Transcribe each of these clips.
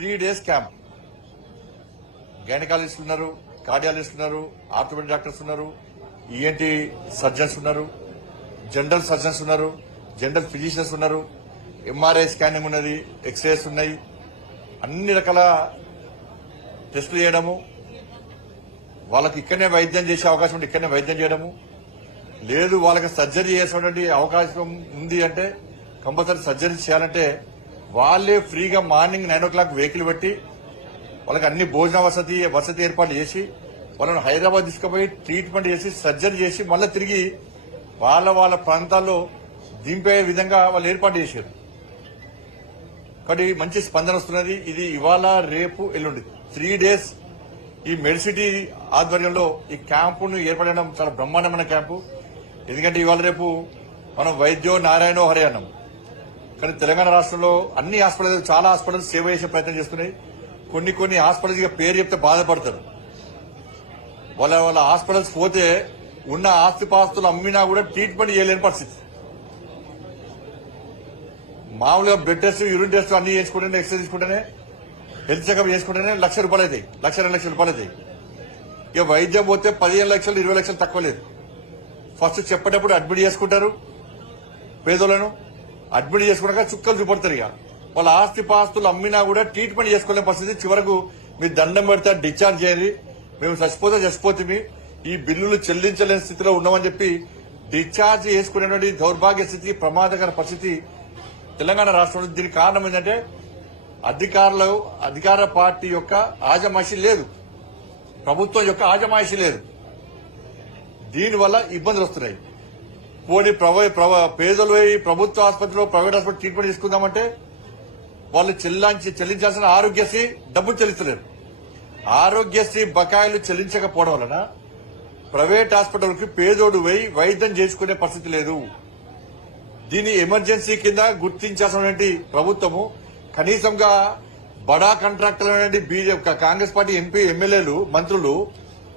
3 days camp. Gynaecologist ఉన్నారు, cardiologist ఉన్నారు, orthopaedic doctors ఉన్నారు, ఈఎన్టీ సర్జన్స్ ఉన్నారు, జనరల్ సర్జన్స్ ఉన్నారు, జనరల్ ఫిజిషియన్స్ ఉన్నారు, ఎంఆర్ఐ స్కానింగ్ ఉన్నది, ఎక్స్రేస్ ఉన్నాయి, అన్ని రకాల టెస్టులు చేయడము, వాళ్ళకి ఇక్కడనే వైద్యం చేసే అవకాశం ఉంటే ఇక్కడనే వైద్యం చేయడము, లేదు వాళ్ళకి సర్జరీ చేసేటువంటి అవకాశం ఉంది అంటే కంపల్సరీ సర్జరీ చేయాలంటే వాళ్ళే ఫ్రీగా మార్నింగ్ 9 o'clock వెహికల్ పెట్టి వాళ్ళకి అన్ని భోజన వసతి ఏర్పాటు చేసి వాళ్ళని హైదరాబాద్ తీసుకుపోయి ట్రీట్మెంట్ చేసి సర్జరీ చేసి మళ్ళీ తిరిగి వాళ్ళ ప్రాంతాల్లో దింపే విధంగా వాళ్ళు ఏర్పాటు చేశారు. కాబట్టి మంచి స్పందన వస్తున్నది. ఇది ఇవాళ రేపు ఎల్లుండి 3 days ఈ మెడిసిటీ ఆధ్వర్యంలో ఈ క్యాంపును ఏర్పడడం చాలా బ్రహ్మాండమైన క్యాంపు. ఎందుకంటే ఇవాళ రేపు మనం వైద్యో నారాయణో హరే అన్నాం, కానీ తెలంగాణ రాష్ట్రంలో అన్ని హాస్పిటల్స్ చాలా హాస్పిటల్స్ సేవ చేసే ప్రయత్నం చేస్తున్నాయి. కొన్ని హాస్పిటల్స్ ఇక పేరు చెప్తే బాధపడతారు. వాళ్ళ హాస్పిటల్స్ పోతే ఉన్న ఆస్తిపాస్తులు అమ్మినా కూడా ట్రీట్మెంట్ చేయలేని పరిస్థితి. మామూలుగా బ్లడ్ టెస్ట్, యూరిన్ టెస్ట్ అన్ని చేసుకుంటేనే, ఎక్సర్సైజ్ చేసుకుంటేనే, హెల్త్ చెకప్ చేసుకుంటేనే ₹1,00,000 అవుతాయి, ₹1,00,000 అవుతాయి. ఇక వైద్యం పోతే 15 లక్షలు 20 లక్షలు తక్కువ లేదు. ఫస్ట్ చెప్పేటప్పుడు అడ్మిట్ చేసుకుంటారు, పేదోళ్లను అడ్మిట్ చేసుకున్నాక చుక్కలు చూపడతారు. ఇక వాళ్ళ ఆస్తిపాస్తులు అమ్మినా కూడా ట్రీట్మెంట్ చేసుకోలేని పరిస్థితి. చివరకు మీరు దండం పెడితే డిశ్చార్జ్ చేయాలి, మేము చచ్చిపోతే ఈ బిల్లులు చెల్లించలేని స్థితిలో ఉన్నామని చెప్పి డిశ్చార్జ్ చేసుకునేటువంటి దౌర్భాగ్య స్థితి, ప్రమాదకర పరిస్థితి తెలంగాణ రాష్ట్రంలో. దీనికి కారణం ఏంటంటే అధికార పార్టీ యొక్క ఆజమాయిషీ లేదు, ప్రభుత్వం యొక్క ఆజమాయిషీ లేదు. దీనివల్ల ఇబ్బందులు వస్తున్నాయి. పోనీ పేదలు ప్రభుత్వ ఆసుపత్రిలో ప్రైవేట్ హాస్పిటల్ ట్రీట్మెంట్ తీసుకుందామంటే వాళ్ళు చెల్లించాల్సిన ఆరోగ్యశ్రీ డబ్బులు చెల్లిస్తలేరు. ఆరోగ్యశ్రీ బకాయిలు చెల్లించకపోవడం వలన ప్రైవేట్ హాస్పిటల్కి పేదోడు పోయి వైద్యం చేసుకునే పరిస్థితి లేదు. దీని ఎమర్జెన్సీ కింద గుర్తించాల్సినటువంటి ప్రభుత్వము కనీసంగా బడా కాంట్రాక్టర్లు బీజేపీ కాంగ్రెస్ పార్టీ ఎంపీ ఎమ్మెల్యేలు మంత్రులు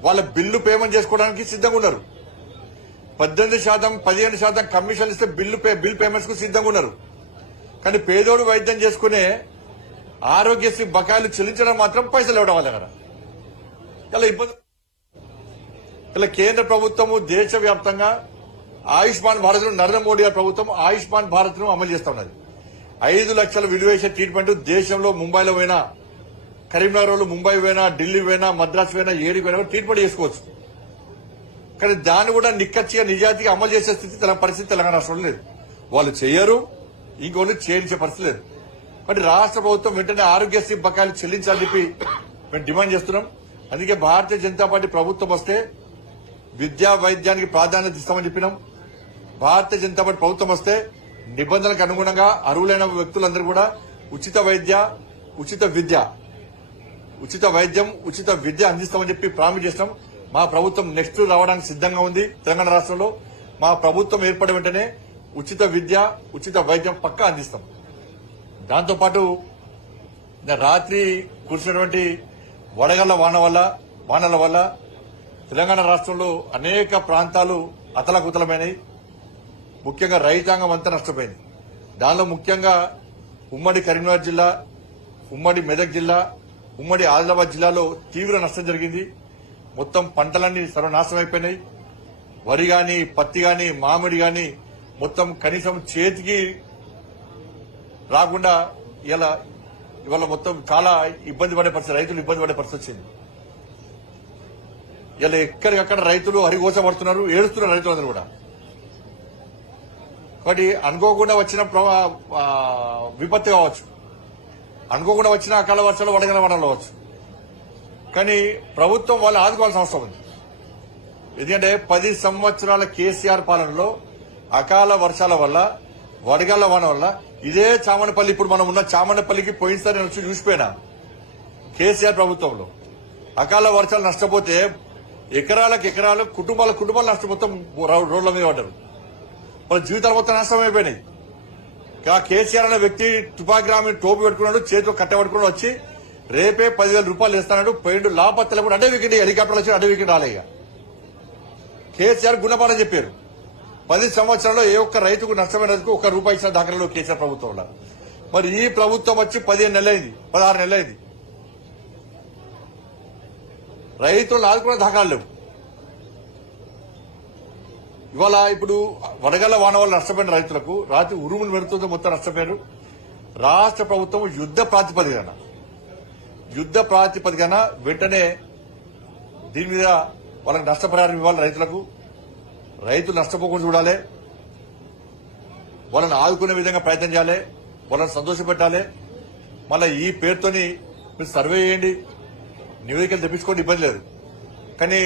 వాళ్ళ బిల్లు పేమెంట్ చేసుకోవడానికి సిద్ధంగా ఉన్నారు. 18%, 15% కమిషన్ ఇస్తే బిల్ పేమెంట్స్ కు సిద్ధంగా ఉన్నారు. కానీ పేదోడు వైద్యం చేసుకునే ఆరోగ్యశ్రీ బకాయిలు చెల్లించడం మాత్రం పైసలు ఇవ్వడం వాళ్ళ దగ్గర ఇలా ఇబ్బంది. ఇలా కేంద్ర ప్రభుత్వము దేశవ్యాప్తంగా ఆయుష్మాన్ భారత్, నరేంద్ర మోడీ గారి ప్రభుత్వం ఆయుష్మాన్ భారత్ ను అమలు చేస్తా ఉన్నది. 5 లక్షల విలువేసే ట్రీట్మెంట్ దేశంలో ముంబైలో పోయినా, కరీంనగర్ లో ముంబై పోయినా, ఢిల్లీ పోయినా, మద్రాసు పోయినా, ఏడికి పోయినా ట్రీట్మెంట్ చేసుకోవచ్చు. కానీ దాన్ని కూడా నిక్కచ్చిగా నిజాయితీగా అమలు చేసే పరిస్థితి తెలంగాణ రాష్ట్రంలో లేదు. వాళ్ళు చేయరు, ఇంకోళ్ళు చేయించే పరిస్థితి లేదు. కాబట్టి రాష్ట్ర ప్రభుత్వం వెంటనే ఆరోగ్యశ్రీ బకాయిలు చెల్లించాలని చెప్పి మేము డిమాండ్ చేస్తున్నాం. అందుకే భారతీయ జనతా పార్టీ ప్రభుత్వం వస్తే విద్యా వైద్యానికి ప్రాధాన్యత ఇస్తామని చెప్పినాం. భారతీయ జనతా పార్టీ ప్రభుత్వం వస్తే నిబంధనలకు అనుగుణంగా అర్హులైన వ్యక్తులందరూ కూడా ఉచిత వైద్యం, ఉచిత విద్య అందిస్తామని చెప్పి ప్రామిస్ చేస్తాం. మా ప్రభుత్వం నెక్స్ట్ రావడానికి సిద్ధంగా ఉంది. తెలంగాణ రాష్ట్రంలో మా ప్రభుత్వం ఏర్పడిన వెంటనే ఉచిత విద్య, ఉచిత వైద్యం పక్కా అందిస్తాం. దాంతోపాటు రాత్రి కురిసినటువంటి వడగళ్ల వానల వల్ల తెలంగాణ రాష్ట్రంలో అనేక ప్రాంతాలు అతలకుతలమైనవి. ముఖ్యంగా రైతాంగం అంతా నష్టపోయింది. దానిలో ముఖ్యంగా ఉమ్మడి కరీంనగర్ జిల్లా, ఉమ్మడి మెదక్ జిల్లా, ఉమ్మడి ఆదిలాబాద్ జిల్లాలో తీవ్ర నష్టం జరిగింది. మొత్తం పంటలన్నీ సర్వనాశనం అయిపోయినాయి. వరి గాని, పత్తి గాని, మామిడి గాని మొత్తం కనీసం చేతికి రాకుండా ఇవాళ మొత్తం చాలా ఇబ్బంది పడే పరిస్థితి, రైతులు ఇబ్బంది పడే పరిస్థితి వచ్చింది. ఇలా ఎక్కడికక్కడ రైతులు హరిఘోష పడుతున్నారు, ఏడుస్తున్నారు రైతులందరూ కూడా. కాబట్టి అనుకోకుండా వచ్చిన విపత్తు కావచ్చు, అనుకోకుండా వచ్చిన అకాల వర్షాలు, వడగల వడలు కావచ్చు. కానీ ప్రభుత్వం వాళ్ళు ఆదుకోవాల్సిన అవసరం ఉంది. ఎందుకంటే 10 సంవత్సరాల కేసీఆర్ పాలనలో అకాల వర్షాల వల్ల, వడగళ్ల వాన వల్ల ఇదే చామనపల్లి, ఇప్పుడు మనం ఉన్న చామనపల్లికి పోయినసారి నేను వచ్చి చూసిపోయినా. కేసీఆర్ ప్రభుత్వంలో అకాల వర్షాలు నష్టపోతే ఎకరాలు కుటుంబాలు నష్టపోతాం, రోడ్ల మీద పడ్డారు. వాళ్ళ జీవితాలు మొత్తం నష్టం అయిపోయినాయి. కేసీఆర్ అనే వ్యక్తి తుపాగ్రామి టోపీ పెట్టుకున్నాడు, చేతిలో కట్ట పట్టుకుని వచ్చి రేపే ₹10,000 ఇస్తాడు. పోయిండు లాపత్తలు కూడా అడే వీకెండ్, హెలికాప్టర్లు వచ్చి అడే వీకెండ్ రాలే. కేసీఆర్ గుణపాఠం చెప్పారు. 10 సంవత్సరాల్లో ఏ ఒక్క రైతుకు నష్టమైనందుకు ₹1 ఇచ్చిన దాఖలలో కేసీఆర్ ప్రభుత్వంలో. మరి ఈ ప్రభుత్వం వచ్చి 15 నెలలైంది, 16 నెలలైంది. రైతులను ఆదుకునే దాఖలు లేవు. ఇవాళ ఇప్పుడు వడగళ్ల వాన వల్ల నష్టపోయిన రైతులకు రాత్రి ఉరుములు పెడుతుందో మొత్తం నష్టపోయారు. రాష్ట్ర ప్రభుత్వం యుద్ధ ప్రాతిపదికన వెంటనే దీని మీద వాళ్ళకి నష్టపరిహారం ఇవ్వాలి. రైతులు నష్టపోకుండా చూడాలి, వాళ్ళని ఆదుకునే విధంగా ప్రయత్నం చేయాలి, వాళ్ళని సంతోషపెట్టాలి. మళ్ళీ ఈ పేరుతోని మీరు సర్వే చేయండి, నివేదికలు తెప్పించుకోండి, ఇబ్బంది లేదు. కానీ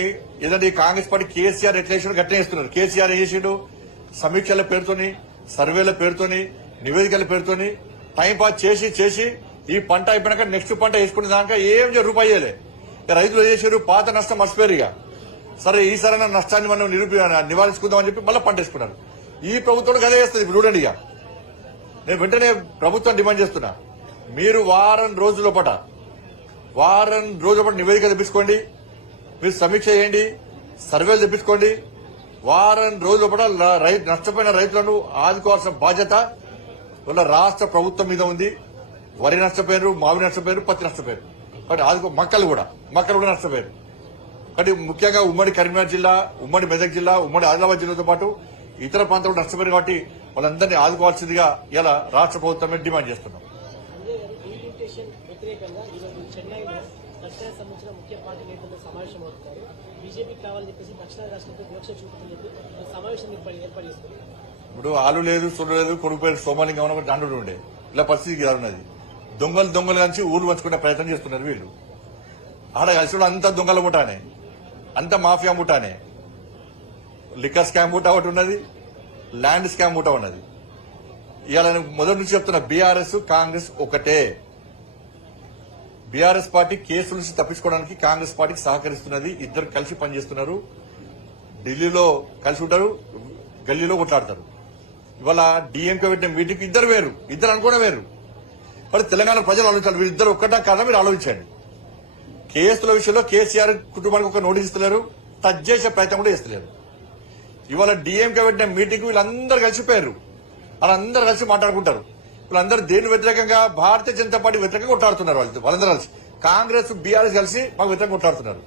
ఏదంటే ఈ కాంగ్రెస్ పార్టీ కేసీఆర్ ఎట్లా చేసినా గట్టిగా చేస్తున్నారు. కేసీఆర్ ఏం చేసిండు? సమీక్షల పేరుతోని, సర్వేల పేరుతోని, నివేదికల పేరుతోని టైంపాస్ చేసి ఈ పంట అయిపోయినాక నెక్స్ట్ పంట వేసుకునే దాకా ఏం రూపాయి చేయలే. రైతులు ఏం చేశారు? పాత నష్టం మర్చిపోయారు. ఇక సరే ఈసారైనా నష్టాన్ని మనం నివారించుకుందామని చెప్పి మళ్ళీ పంట వేసుకున్నారు. ఈ ప్రభుత్వం అదే చేస్తుంది. ఇప్పుడు చూడండి, ఇక నేను వెంటనే ప్రభుత్వం డిమాండ్ చేస్తున్నా, మీరు వారం రోజుల పాట నివేదిక తెప్పించుకోండి, మీరు సమీక్ష చేయండి, సర్వేలు తెప్పించుకోండి. వారం రోజుల పాట నష్టపోయిన రైతులను ఆదుకోవాల్సిన బాధ్యత వాళ్ళ రాష్ట్ర ప్రభుత్వం మీద ఉంది. వరి నష్టపోయారు, మామిడి నష్టపోయారు, పత్తి నష్టపోయారు. కాబట్టి ఆదుకో మక్కలు కూడా నష్టపోయారు. కాబట్టి ముఖ్యంగా ఉమ్మడి కరీంనగర్ జిల్లా, ఉమ్మడి మెదక్ జిల్లా, ఉమ్మడి ఆదిలాబాద్ జిల్లాతో పాటు ఇతర ప్రాంతాలు నష్టపోయారు. కాబట్టి వాళ్ళందరినీ ఆదుకోవాల్సిందిగా ఇలా రాష్ట్ర ప్రభుత్వమే డిమాండ్ చేస్తున్నాం. ఇప్పుడు ఆలు లేదు, సొల్లు లేదు, కొడుకు పేరు సోమాలింగం అని దాంట్లో ఉండే ఇలా పరిస్థితి ఉన్నది. దొంగలు కలిసి ఊరు పంచుకునే ప్రయత్నం చేస్తున్నారు వీళ్ళు. ఆడ కలిసి అంత దొంగల ముఠానే, అంత మాఫియా ముఠానే. లిక్కర్ స్కామ్ ముఠా ఒకటి ఉన్నది, ల్యాండ్ స్కామ్ ముఠా ఉన్నది. ఇవాళ మొదటి నుంచి చెప్తున్నా, బీఆర్ఎస్ కాంగ్రెస్ ఒకటే. బీఆర్ఎస్ పార్టీ కేసుల నుంచి తప్పించుకోవడానికి కాంగ్రెస్ పార్టీకి సహకరిస్తున్నది. ఇద్దరు కలిసి పనిచేస్తున్నారు. ఢిల్లీలో కలిసి ఉంటారు, గల్లీలో కొట్లాడతారు. ఇవాళ డీఎంకే పెట్టిన మీటింగ్ ఇద్దరు అనుకోవడం వేరు. మరి తెలంగాణ ప్రజలు ఆలోచించాలి, వీరిద్దరు ఒక్కటా కాదా మీరు ఆలోచించండి. కేసుల విషయంలో కేసీఆర్ కుటుంబానికి ఒక నోటీస్ ఇస్తున్నారు, టచ్ చేసే ప్రయత్నం కూడా చేస్తలేరు. ఇవాళ డీఎంకే పెట్టిన మీటింగ్ వీళ్ళందరూ కలిసిపోయారు, వాళ్ళందరూ కలిసి మాట్లాడుకుంటారు. వీళ్ళందరూ దేని వ్యతిరేకంగా? భారతీయ జనతా పార్టీ వ్యతిరేకంగా కొట్లాడుతున్నారు. వాళ్ళందరూ కలిసి కాంగ్రెస్, బీఆర్ఎస్ కలిసి మాకు వ్యతిరేకంగా కొట్లాడుతున్నారు.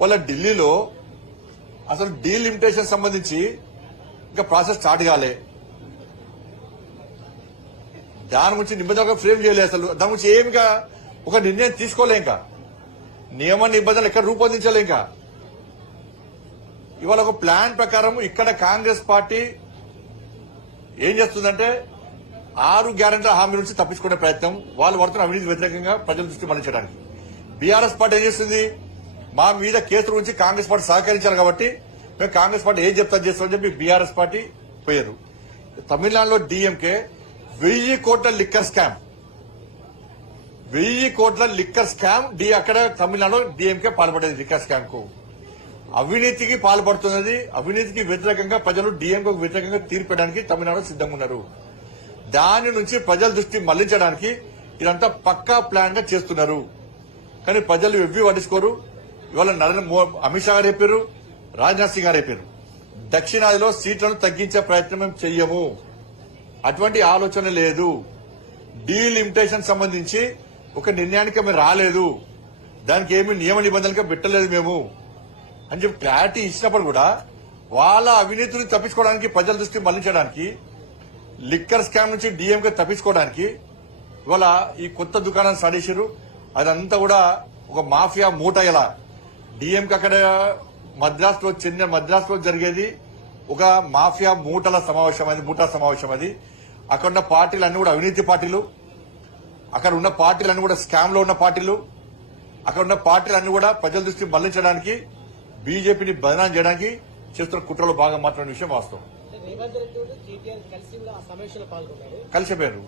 వాళ్ళ ఢిల్లీలో అసలు డీలిమిటేషన్ సంబంధించి ఇంకా ప్రాసెస్ స్టార్ట్ కాలే. దాని గురించి నిబంధనలు ఫ్రేమ్ చేయలేదు. అసలు దాని గురించి ఏమిగా ఒక నిర్ణయం తీసుకోలే. ఇంకా నియమ నిబంధనలు ఎక్కడ రూపొందించలే. ఇంకా ఇవాళ ఒక ప్లాన్ ప్రకారం ఇక్కడ కాంగ్రెస్ పార్టీ ఏం చేస్తుందంటే 6 గ్యారెంటీల హామీ నుంచి తప్పించుకునే ప్రయత్నం, వాళ్ళు పడుతున్న అవినీతి వ్యతిరేకంగా ప్రజల దృష్టి మళ్లించడానికి. బీఆర్ఎస్ పార్టీ ఏం చేస్తుంది? మా మీద కేసుల గురించి కాంగ్రెస్ పార్టీ సహకరించారు కాబట్టి మేము కాంగ్రెస్ పార్టీ ఏం చెప్తాను చేస్తామని చెప్పి బీఆర్ఎస్ పార్టీ పోయారు. తమిళనాడులో డీఎంకే 1000 కోట్ల లిక్కర్ స్కామ్, 1000 కోట్ల లిక్కర్ స్కామ్ అక్కడ తమిళనాడులో డీఎంకే పాల్పడేది. లిక్కర్ స్కామ్ కు అవినీతికి పాల్పడుతున్నది. అవినీతికి వ్యతిరేకంగా ప్రజలు డీఎంకేకు వ్యతిరేకంగా తీర్పడానికి తమిళనాడు సిద్ధంగా ఉన్నారు. దాని నుంచి ప్రజల దృష్టి మళ్లించడానికి ఇదంతా పక్కా ప్లాన్ గా చేస్తున్నారు. కానీ ప్రజలు ఎవ్వి పట్టించుకోరు. ఇవాళ అమిత్ షా గారు చెప్పారు, రాజ్నాథ్ సింగ్ గారు చెప్పారు, దక్షిణాదిలో సీట్లను తగ్గించే ప్రయత్నం మేము చెయ్యము. అటువంటి ఆలోచన లేదు. డీలిమిటేషన్ సంబంధించి ఒక నిర్ణయానికి మేము రాలేదు, దానికి ఏమి నియమ నిబంధనలుగా పెట్టలేదు మేము అని చెప్పి క్లారిటీ ఇచ్చినప్పుడు కూడా వాళ్ళ అవినీతిని తప్పించుకోవడానికి, ప్రజల దృష్టి మళ్లించడానికి, లిక్కర్ స్కామ్ నుంచి డీఎంకే తప్పించుకోవడానికి ఇవాళ ఈ కొత్త దుకాణాన్ని స్టార్ట్ చేశారు. అదంతా కూడా ఒక మాఫియా మూట. ఇలా డీఎంకే అక్కడ మద్రాసులో జరిగేది ఒక మాఫియా మూటా సమావేశం అది. అక్కడ ఉన్న పార్టీలు అన్ని కూడా అవినీతి పార్టీలు, అక్కడ ఉన్న పార్టీలు అన్ని కూడా స్కామ్ లో ఉన్న పార్టీలు, అక్కడ ఉన్న పార్టీలు అన్ని కూడా ప్రజల దృష్టి మళ్లించడానికి, బీజేపీని బదనాం చేయడానికి చేస్తున్న కుట్రలో భాగం మాట్లాడిన విషయం వాస్తవం. కలిసిపోయారు.